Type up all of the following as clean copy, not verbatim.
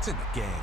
It's in the game.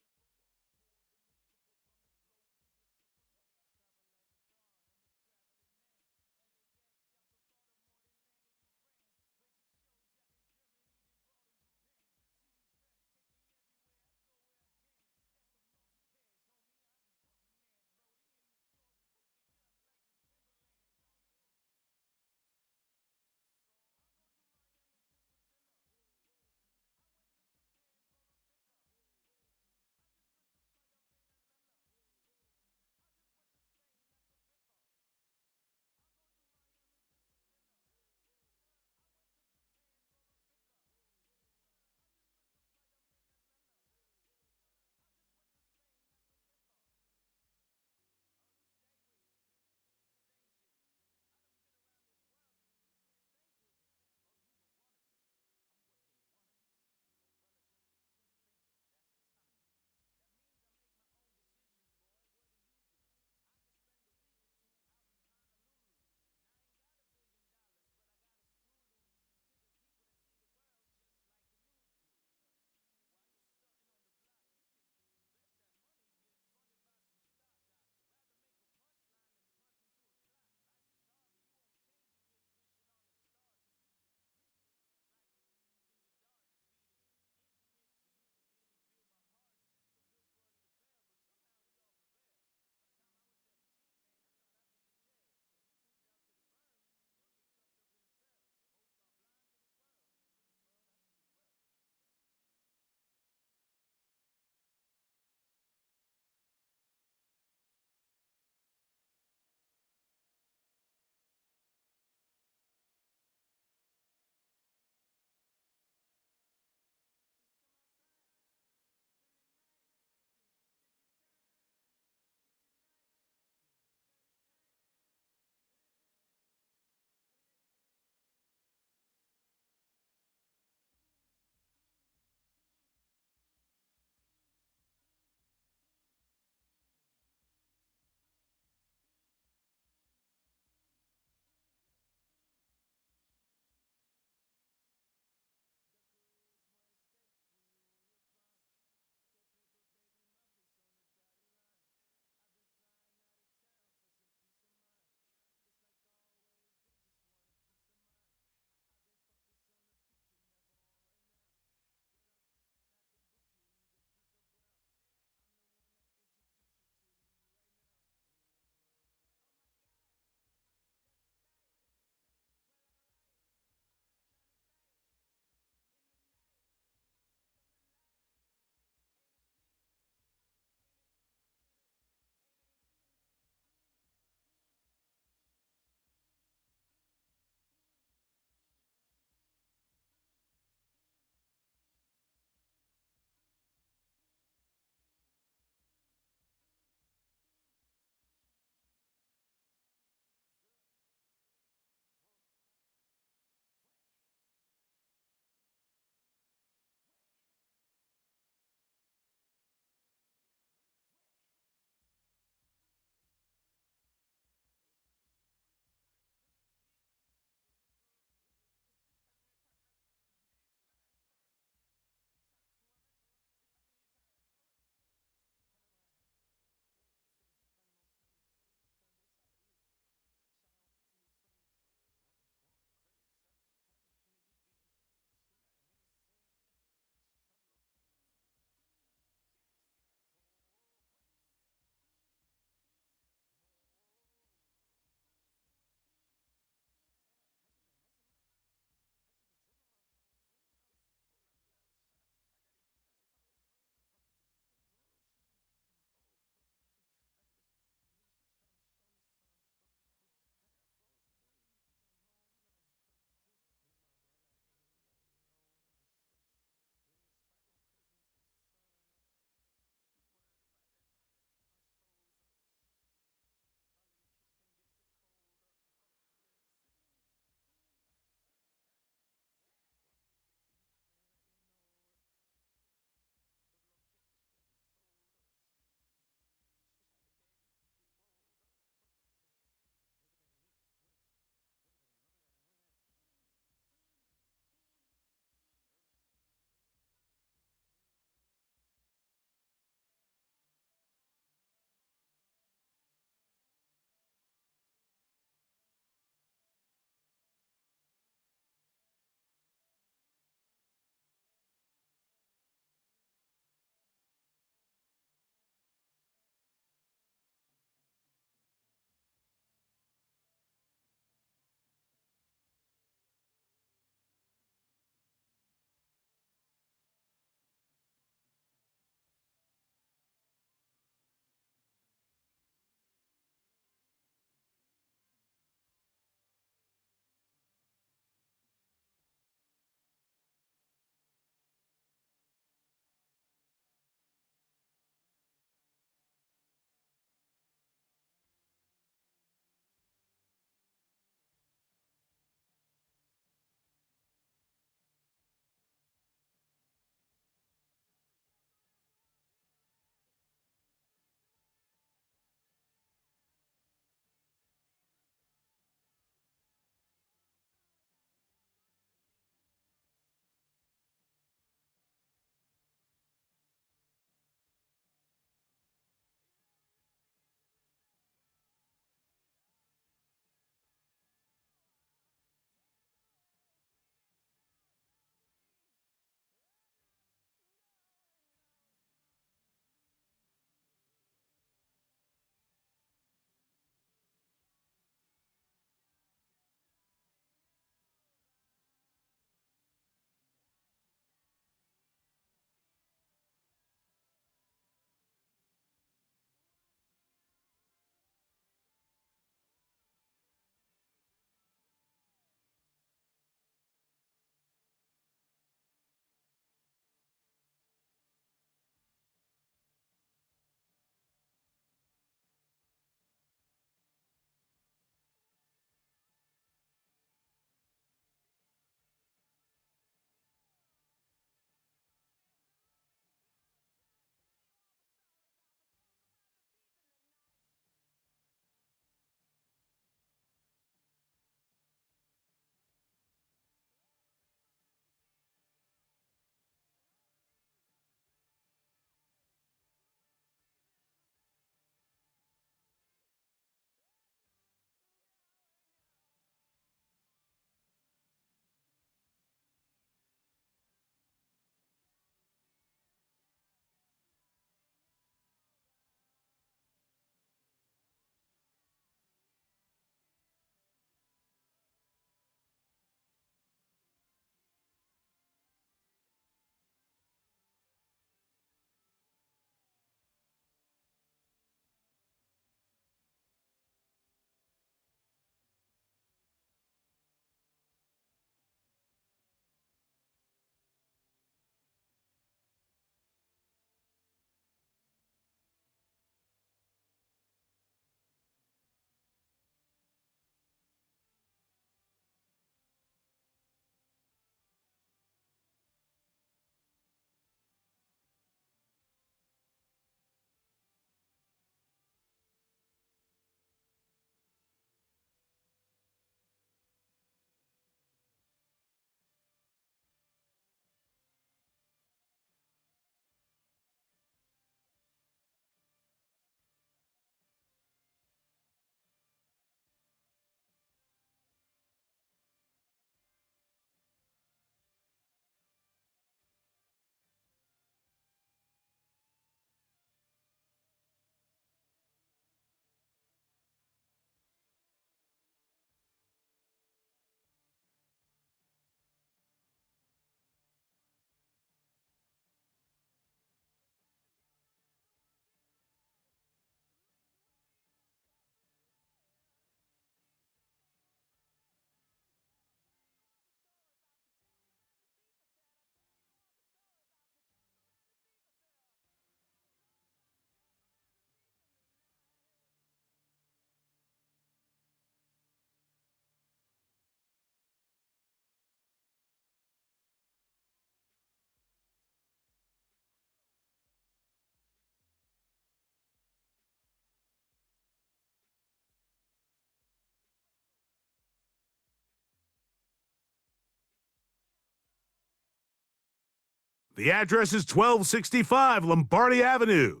The address is 1265 Lombardi Avenue.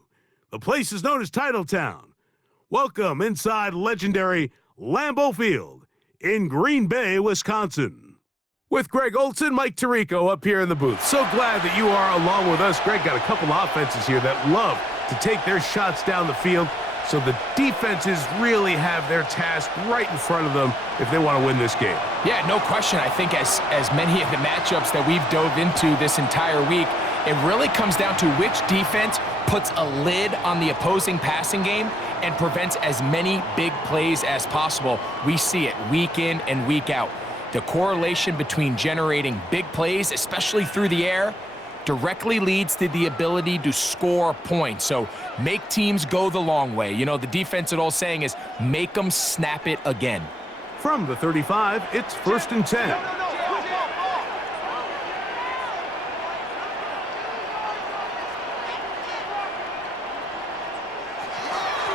The place is known as Titletown. Welcome inside legendary Lambeau Field in Green Bay, Wisconsin. With Greg Olson, Mike Tirico up here in the booth. So glad that you are along with us. Greg got a couple offenses here that love to take their shots down the field, so the defenses really have their task right in front of them if they want to win this game. Yeah, no question. I think as many of the matchups that we've dove into this entire week, it really comes down to which defense puts a lid on the opposing passing game and prevents as many big plays as possible. We see it week in and week out. The correlation between generating big plays, especially through the air, directly leads to the ability to score points. So make teams go the long way. You know, the defense at all saying is make them snap it again. From the 35, it's 1st and 10.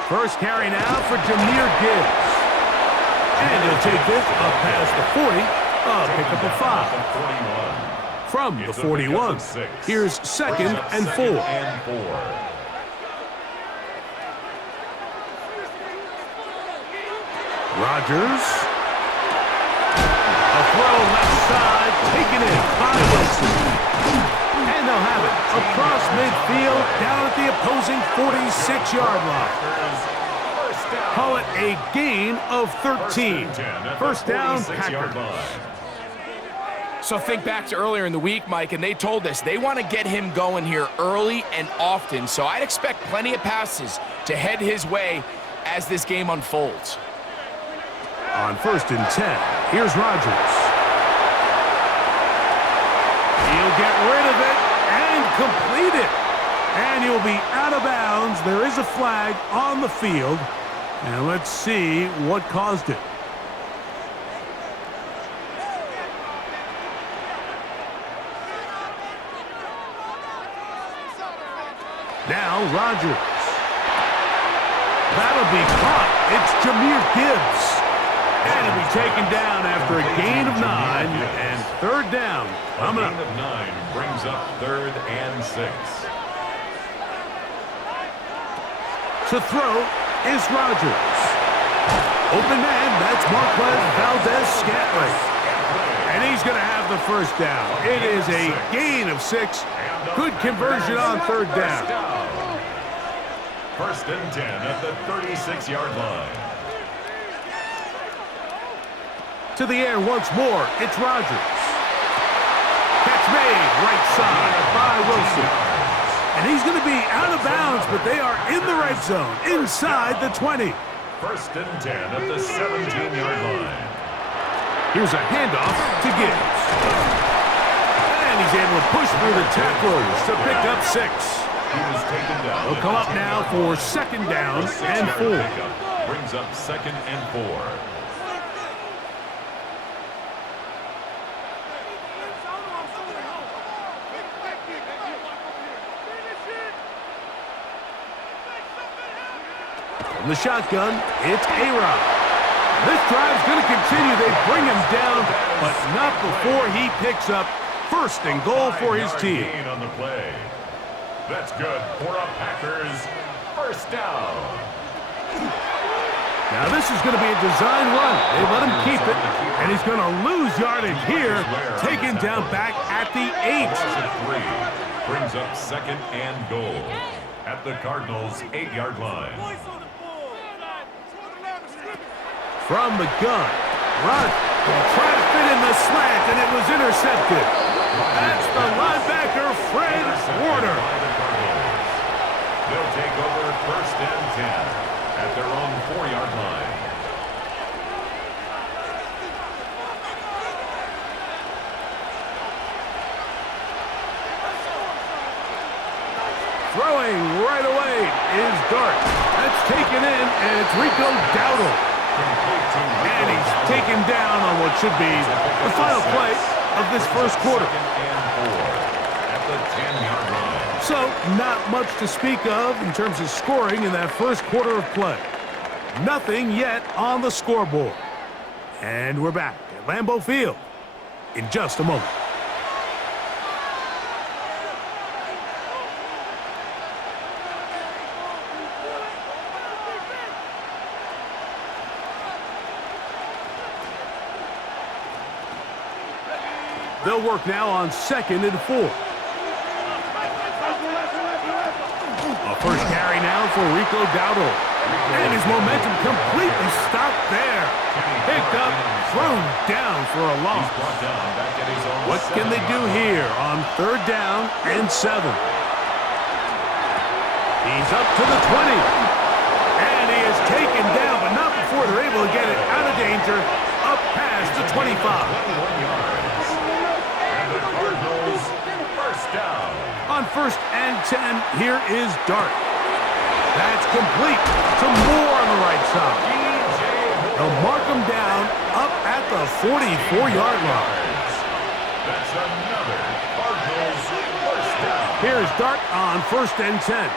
First carry now for Jahmyr Gibbs. And he'll take this up past the 40, pick up a 5. From the 41, here's 2nd and 4. Rodgers. A throw left side, taken in by Wilson. And they'll have it across midfield, down at the opposing 46-yard line. Call it a gain of 13. First down, Packers. So think back to earlier in the week, Mike, and they told us they want to get him going here early and often. So I'd expect plenty of passes to head his way as this game unfolds. On 1st and 10, here's Rodgers. He'll get rid of it and complete it. And he'll be out of bounds. There is a flag on the field. And let's see what caused it. Now Rodgers. That'll be caught. It's Jahmyr Gibbs. And he'll be taken down after a gain of 9 and 3rd down. Coming up. A gain of 9 brings up 3rd and 6. To throw is Rodgers. Open man, that's Marquez Valdez-Scantling. And he's going to have the first down. It is a gain of 6. Good conversion on 3rd down. 1st and 10 at the 36-yard line. To the air once more, it's Rodgers. Catch made, right side by Wilson. And he's going to be out of bounds, but they are in the red zone, inside the 20. 1st and 10 at the 17-yard line. Here's a handoff to Gibbs. And he's able to push through the tacklers to pick up 6. He was taken down. He'll come up now for 2nd down and 4. Brings up 2nd and 4. From the shotgun, it's A-Rod. This drive's going to continue. They bring him down, but not before he picks up 1st and goal for his team. On the play. That's good for a Packers 1st down. Now this is going to be a design run. They let him keep it, and he's going to lose yardage here, taken down back at the 8. Brings up 2nd and goal at the Cardinals' 8-yard line. From the gun, run, try to fit in the slant, and it was intercepted. That's the linebacker, Fred Warner. They'll take over 1st and 10 at their own 4-yard line. Throwing right away is Dart. That's taken in, and it's Rico Dowdle. And he's taken down on what should be the final play of this 1st quarter. At the 10-yard line. So, not much to speak of in terms of scoring in that 1st quarter of play. Nothing yet on the scoreboard. And we're back at Lambeau Field in just a moment. They'll work now on 2nd and 4. A first carry now for Rico Dowdle. And his momentum completely stopped there. Picked up, thrown down for a loss. What can they do here on 3rd down and 7? He's up to the 20. And he is taken down, but not before they're able to get it out of danger, up past the 25. And the Cardinals first down. On 1st and 10, here is Dart. That's complete to Moore on the right side. They'll mark him down up at the 44-yard line. That's another Cardinals first down. Here's Dart on 1st and 10.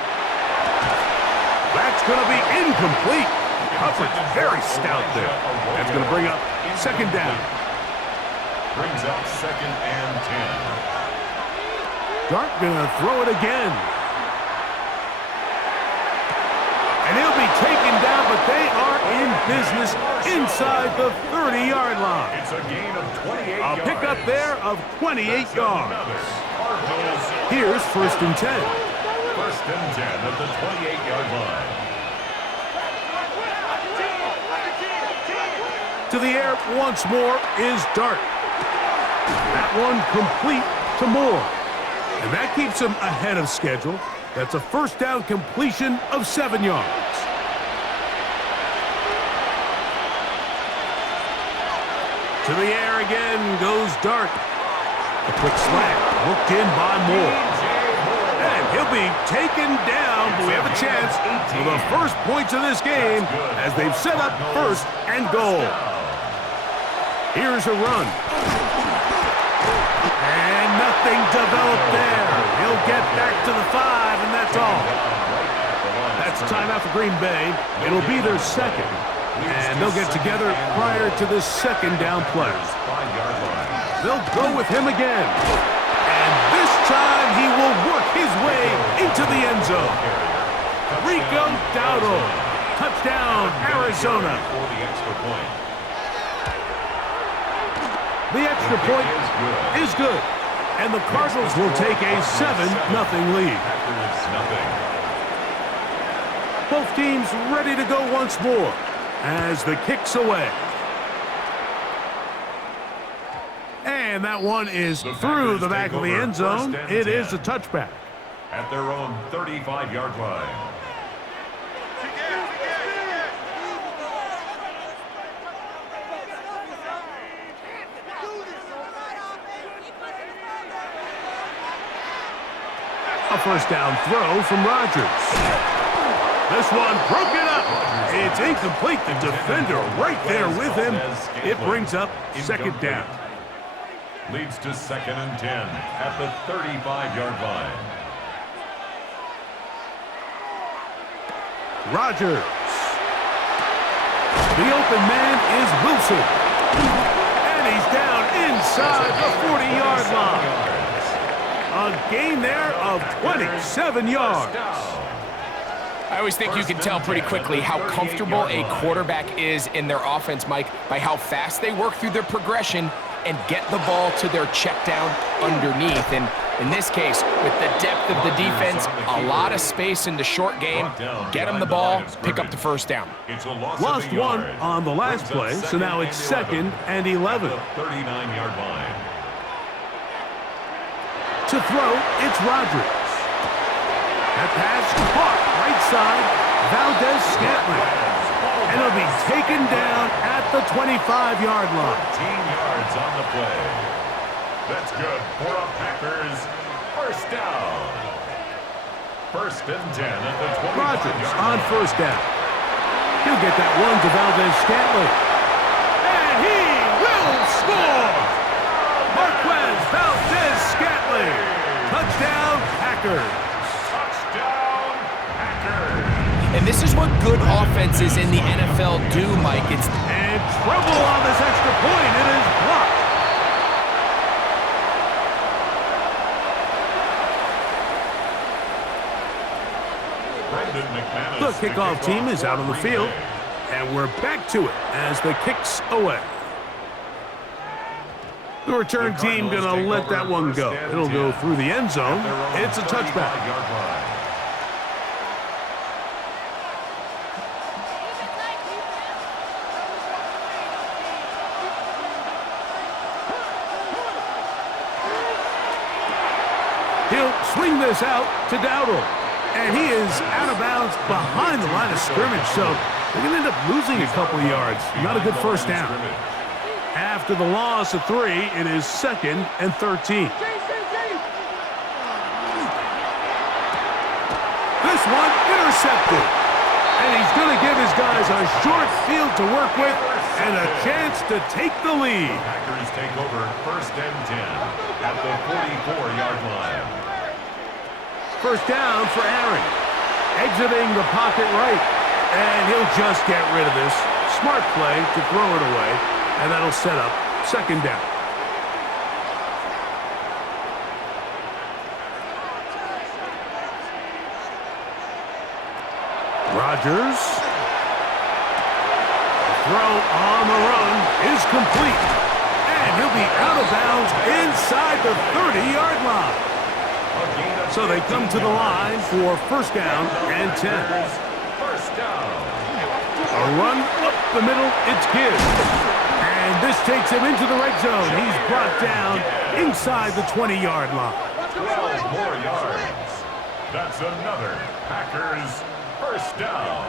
That's going to be incomplete. Coverage very stout there. That's going to bring up 2nd down. Brings up 2nd and 10. Dart going to throw it again. And he'll be taken down, but they are in business inside the 30-yard line. It's a gain of 28 A pickup there of 28 yards. Cardinals. Here's 1st and 10. 1st and 10 at the 28-yard line. To the air once more is Dart. That one complete to Moore. And that keeps him ahead of schedule. That's a 1st down completion of 7 yards. To the air again goes Dart. A quick slant, hooked in by Moore. And he'll be taken down, but we have a chance for the first points of this game as they've set up 1st and goal. Here's a run. And nothing developed there. He'll get back to the 5, and that's all. That's timeout for Green Bay. It'll be their 2nd. And they'll get together prior to this 2nd down play. They'll go with him again. And this time he will work his way into the end zone. Rico Dowdle. Touchdown, Arizona. The extra point is good. And the Cardinals will take a 7-0 lead. Both teams ready to go once more as the kick's away. And that one is through the back of the end zone. It is a touchback. At their own 35-yard line. A 1st down throw from Rodgers. This one broken up. It's incomplete. The defender right there with him. It brings up 2nd down. Leads to 2nd and 10 at the 35-yard line. Rodgers. The open man is Wilson. And he's down inside the 40-yard line. A gain there of 27 yards. I always think you can tell pretty quickly how comfortable a quarterback is in their offense, Mike, by how fast they work through their progression and get the ball to their check down underneath. And in this case, with the depth of the defense, a lot of space in the short game, get them the ball, pick up the 1st down. Lost one on the last play, so now it's 2nd and 11. 39-yard line. To throw, it's Rodgers. That pass caught right side, Valdez-Scantling. And it'll be taken down at the 25-yard line. 14 yards on the play. That's good for a Packers 1st down. 1st and 10 at the 25-yard line. Rodgers on 1st down. He'll get that one to Valdez-Scantling. And he will score! Marquez Valdez-Scantling. Touchdown, Packers. Touchdown, Packers. And this is what good offenses in the NFL do, Mike. It's And trouble on this extra point. It is blocked. The kickoff team is out on the field, and we're back to it as the kick's away. The return team going to let that one go. It'll go through the end zone. It's a touchback. He'll swing this out to Dowdle. And he is out of bounds behind the line of scrimmage, so they're going to end up losing a couple of yards. Not a good first down. After the loss of 3, it is 2nd and 13. This one intercepted. And he's going to give his guys a short field to work with and a chance to take the lead. Packers take over 1st and 10 at the 44-yard line. First down for Aaron. Exiting the pocket right. And he'll just get rid of this. Smart play to throw it away. And that'll set up 2nd down. Rodgers. Throw on the run is complete. And he'll be out of bounds inside the 30-yard line. So they come to the line for 1st down and 10. First down. A run up the middle, it's Gibbs. And this takes him into the red zone. He's brought down inside the 20-yard line. 12 more yards. That's another Packers first down.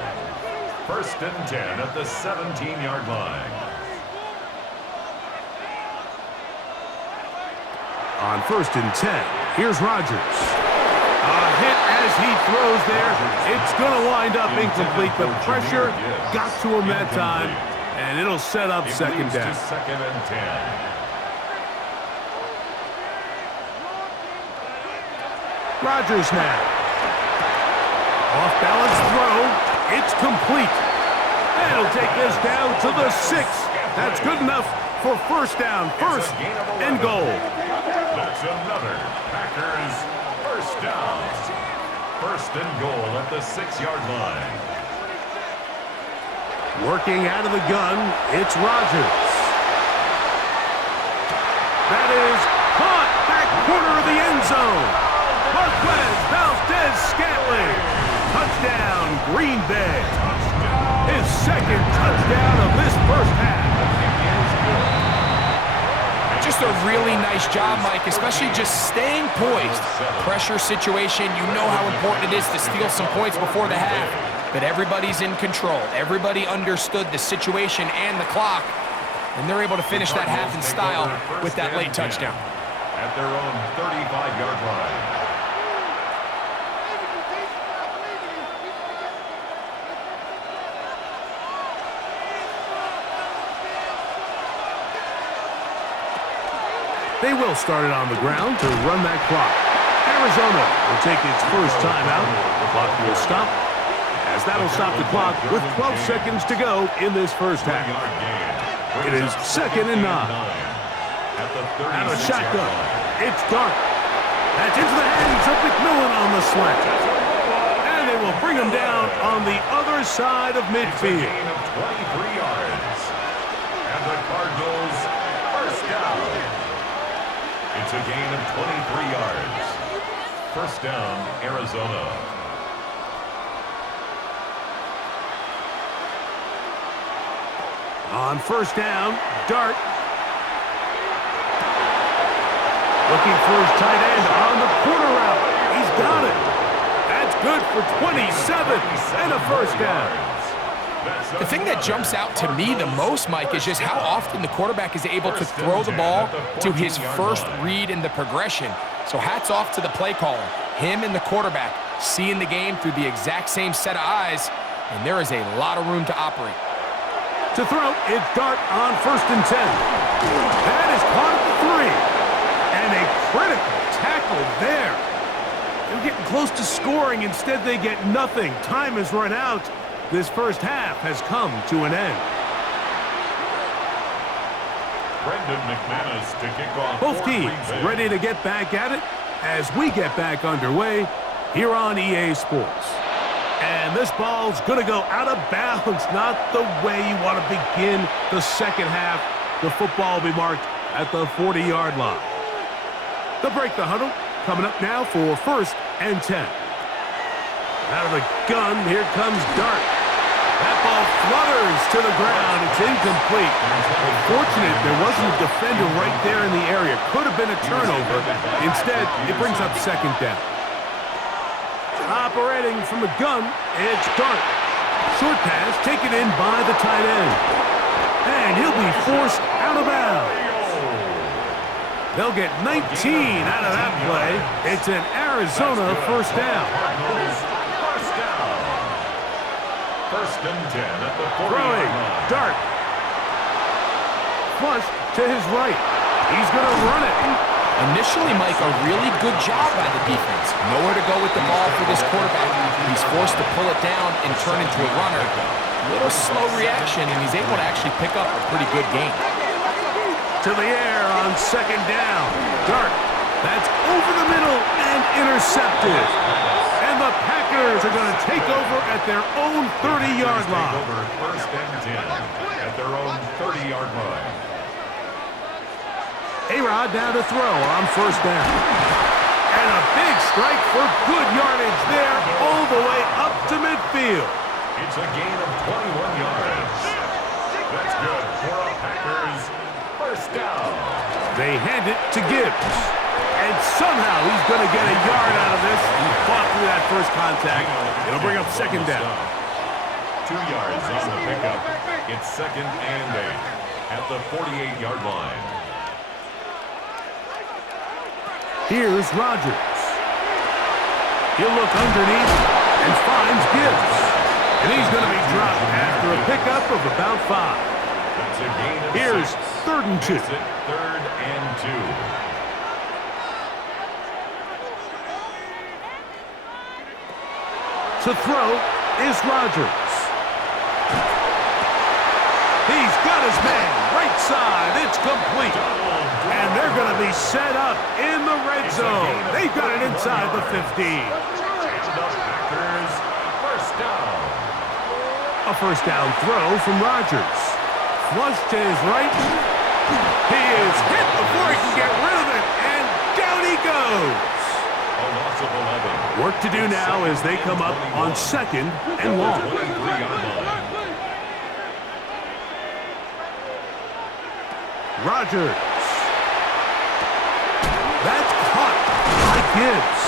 1st and 10 at the 17-yard line. On 1st and 10, here's Rodgers. A hit as he throws there. It's going to wind up incomplete. The pressure got to him that time, and it'll set up 2nd down. 2nd and 10. Rodgers now. Off-balance throw. It's complete. And he'll take this down to the 6. That's good enough for 1st down. 1st and goal. That's another Packers first down. 1st and goal at the 6-yard line. Working out of the gun, it's Rodgers. That is caught back corner of the end zone. Marquez Valdez-Scantling. Touchdown, Green Bay. His 2nd touchdown of this first half. Just a really nice job, Mike, especially just staying poised. Pressure situation, you know how important it is to steal some points before the half. But everybody's in control. Everybody understood the situation and the clock. And they're able to finish that half in style with that late touchdown. At their own 35-yard line. They will start it on the ground to run that clock. Arizona will take its first timeout. The clock will stop, as that'll stop the clock with 12 seconds to go in this first half. It is 2nd and 9. Out of the shotgun, it's Dart. That's into the hands of McMillan on the slant. And they will bring him down on the other side of midfield. It's a gain of 23 yards. And the Cardinals first down. It's a gain of 23 yards. First down, Arizona. On 1st down, Dart. Looking for his tight end on the corner route. He's got it. That's good for 27 and a first down. The thing that jumps out to me the most, Mike, is just how often the quarterback is able to throw the ball to his first read in the progression. So hats off to the play caller. Him and the quarterback seeing the game through the exact same set of eyes, and there is a lot of room to operate. To throw, it's Dart on 1st and 10. That is caught at the 3. And a critical tackle there. They're getting close to scoring. Instead, they get nothing. Time has run out. This first half has come to an end. Brendan McManus to kick off. Both teams ready to get back at it as we get back underway here on EA Sports. And this ball's going to go out of bounds. Not the way you want to begin the second half. The football will be marked at the 40-yard line. They'll break the huddle. Coming up now for 1st and 10. Out of the gun, here comes Dart. That ball flutters to the ground. It's incomplete. Fortunate there wasn't a defender right there in the area. Could have been a turnover. Instead, it brings up 2nd down. Operating from the gun, it's Dart. Short pass taken in by the tight end. And he'll be forced out of bounds. They'll get 19 out of that play. It's an Arizona 1st down. 1st and 10 at the 40-yard Throwing, line. Dart. Flush to his right. He's going to run it. Initially, Mike, a really good job by the defense. Nowhere to go with the ball for this quarterback. He's forced to pull it down and turn into a runner. A little slow reaction, and he's able to actually pick up a pretty good game. To the air on 2nd down. Dart. That's over the middle and intercepted. And the Packers are going to take over at their own 30-yard line. Over 1st and 10 at their own 30-yard line. A-Rod down to throw on 1st down. And a big strike for good yardage there all the way up to midfield. It's a gain of 21 yards. That's good for a Packers 1st down. They hand it to Gibbs. And somehow he's going to get a yard out of this. He fought through that first contact. It'll bring up 2nd down. 2 yards on the pickup. It's 2nd and 8 at the 48-yard line. Here's Rodgers. He'll look underneath and finds Gibbs. And he's going to be dropped after a pickup of about 5. That's a gain of Here's 6. 3rd and 2. It's 3rd and 2. To throw is Rodgers. He's got his man right side. It's complete. And they're going to be set up in the red zone. They've got it inside the 15. And the Packers 1st down. A 1st down throw from Rodgers. Flush to his right. He is hit before he can get rid of it. And down he goes. A loss of 11. Work to do now as they come up on 2nd and long. 23-yard line. Rodgers. That's caught by Gibbs.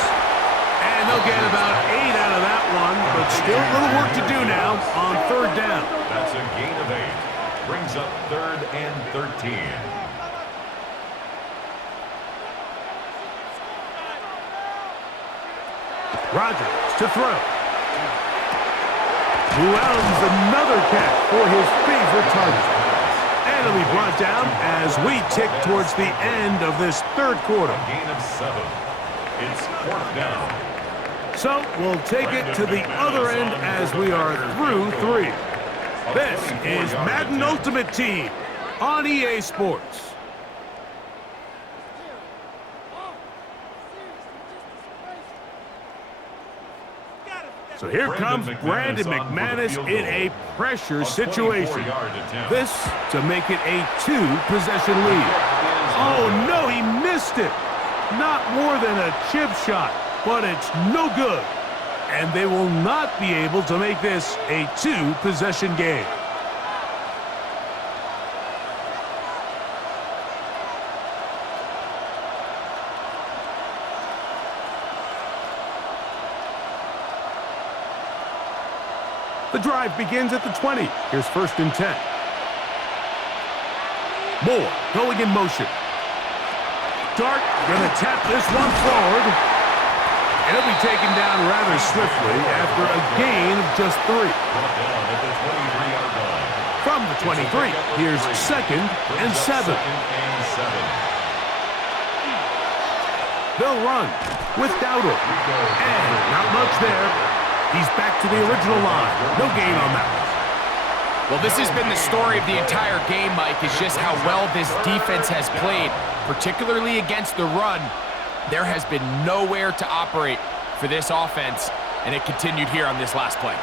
And they'll get about 8 out of that one, but still a little work to do now on 3rd down. That's a gain of 8. Brings up 3rd and 13. Rodgers to throw. Wells another catch for his favorite target. And it'll be brought down as we tick towards the end of this 3rd quarter. A gain of 7. It's 4th down. So we'll take it to the other end as we are through 3. This is Madden Ultimate Team on EA Sports. So here comes Brandon McManus in a pressure situation. This to make it a 2-possession lead. Oh, no, he missed it. Not more than a chip shot, but it's no good. And they will not be able to make this a 2-possession game. The drive begins at the 20. Here's 1st and 10. Moore going in motion. Dart going to tap this one forward. And he'll be taken down rather swiftly after a gain of just 3. From the 23, here's 2nd and 7. They'll run with Dowdle. And not much there. He's back to the original line. No gain on that one. Well, this has been the story of the entire game, Mike, is just how well this defense has played, particularly against the run. There has been nowhere to operate for this offense, and it continued here on this last play.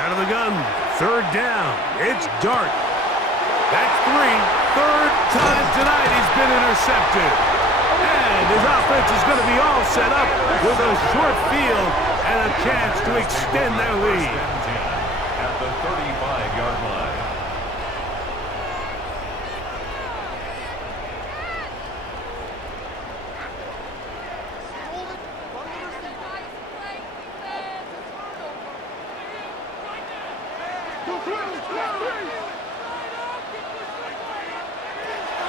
Out of the gun, 3rd down. It's Dart. That's three. Third time tonight he's been intercepted. And his offense is going to be all set up with a short field and a chance to extend their lead. At the 35-yard line.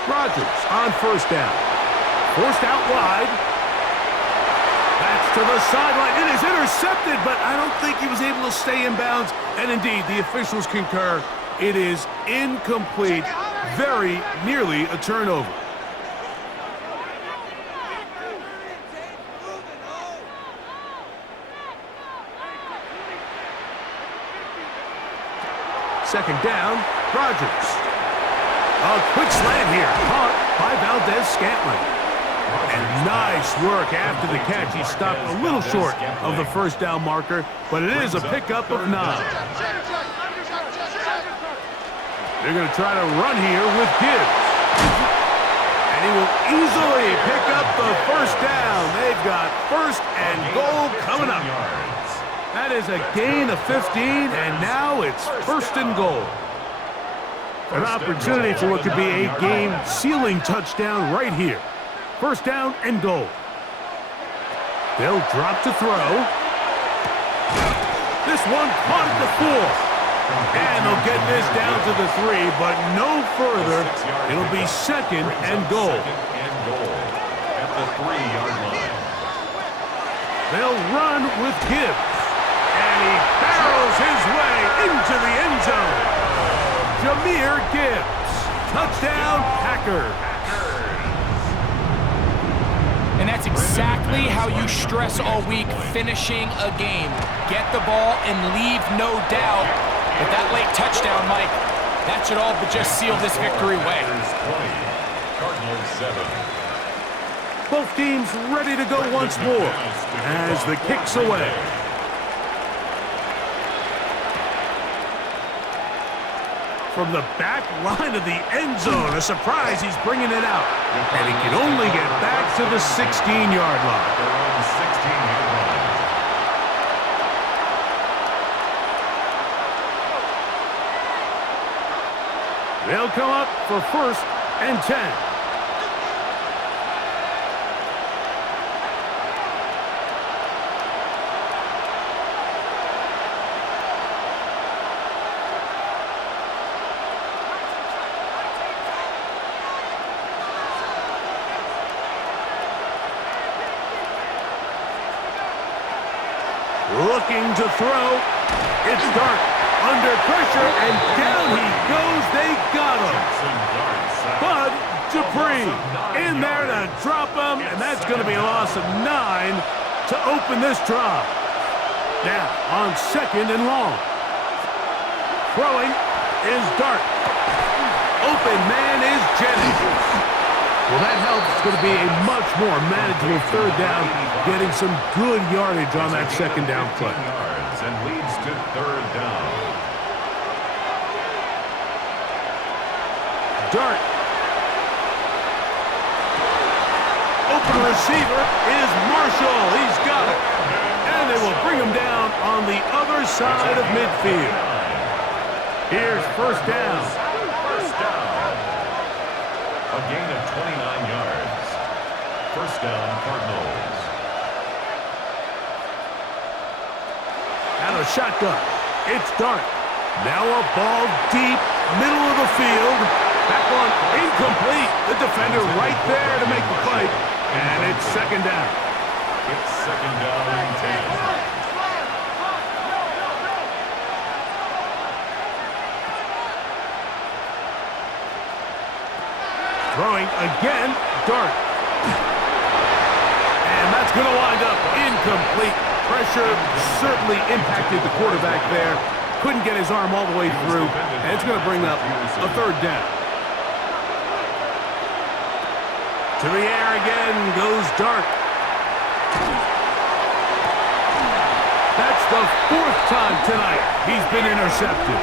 Rodgers on first down. Forced out wide. That's to the sideline. It is intercepted, but I don't think he was able to stay in bounds. And indeed, the officials concur. It is incomplete. Very nearly a turnover. Second down, Rodgers. A quick slant here, caught by Valdez-Scantling. And nice work after the catch. He stopped a little short of the first down marker, but it is a pickup of 9. They're going to try to run here with Gibbs. And he will easily pick up the first down. They've got first and goal coming up. That is a gain of 15, and now it's first and goal. An opportunity for what could be a game-sealing touchdown right here. First down and goal. They'll drop to throw. This one caught at the 4. And they'll get this down to the 3, but no further. It'll be second and goal. At the 3-yard line. They'll run with Gibbs. And he barrels his way into the end zone. Jahmyr Gibbs. Touchdown, Packers. And that's exactly how you stress all week, finishing a game. Get the ball and leave no doubt. But that late touchdown, Mike, that should all but just seal this victory away. Cardinals 7. Both teams ready to go once more as the kick's away. From the back line of the end zone, a surprise, he's bringing it out. And he can only get back to the 16-yard line. Their own 16-yard line. They'll come up for first and 10. Looking to throw. It's Dark under pressure, and down he goes. They got him. Bud Dupree in there to drop him, and that's going to be a loss of 9 to open this drive. Now on second and long. Throwing is Dark. Open man is Jennings. Well, that helps. It's going to be a much more manageable third down, getting some good yardage on that second down play. Yards and leads to third down. Dart. Open receiver is Marshall. He's got it. And they will bring him down on the other side of midfield. Here's first down. First down. A gain of 29 yards. First down, Cardinals. Out of shotgun. It's Dart. Now a ball deep, middle of the field. That one incomplete. The defender right there to make the play. And it's second down. It's second down and 10. Throwing again, Dart. And that's going to wind up incomplete. Pressure certainly impacted the quarterback there. Couldn't get his arm all the way through. And it's going to bring up a third down. To the air again goes Dart. That's the 4th time tonight he's been intercepted.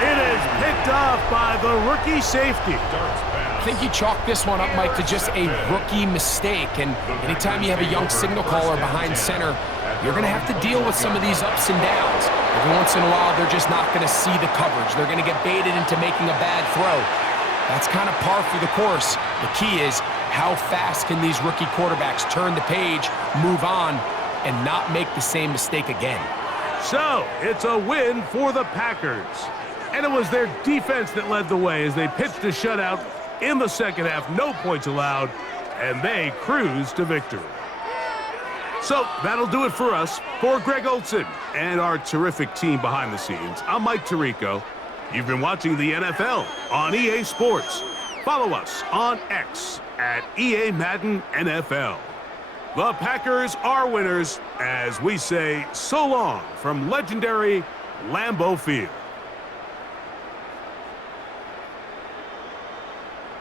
It is picked off by the rookie safety. I think you chalk this one up, Mike, to just a rookie mistake. And anytime you have a young signal caller behind center, you're going to have to deal with some of these ups and downs. Every once in a while, they're just not going to see the coverage. They're going to get baited into making a bad throw. That's kind of par for the course. The key is how fast can these rookie quarterbacks turn the page, move on, and not make the same mistake again. So, it's a win for the Packers. And it was their defense that led the way as they pitched a shutout in the second half. No points allowed, and they cruised to victory. So, that'll do it for us. For Greg Olson and our terrific team behind the scenes, I'm Mike Tirico. You've been watching the NFL on EA Sports. Follow us on X at EA Madden NFL. The Packers are winners as we say so long from legendary Lambeau Field.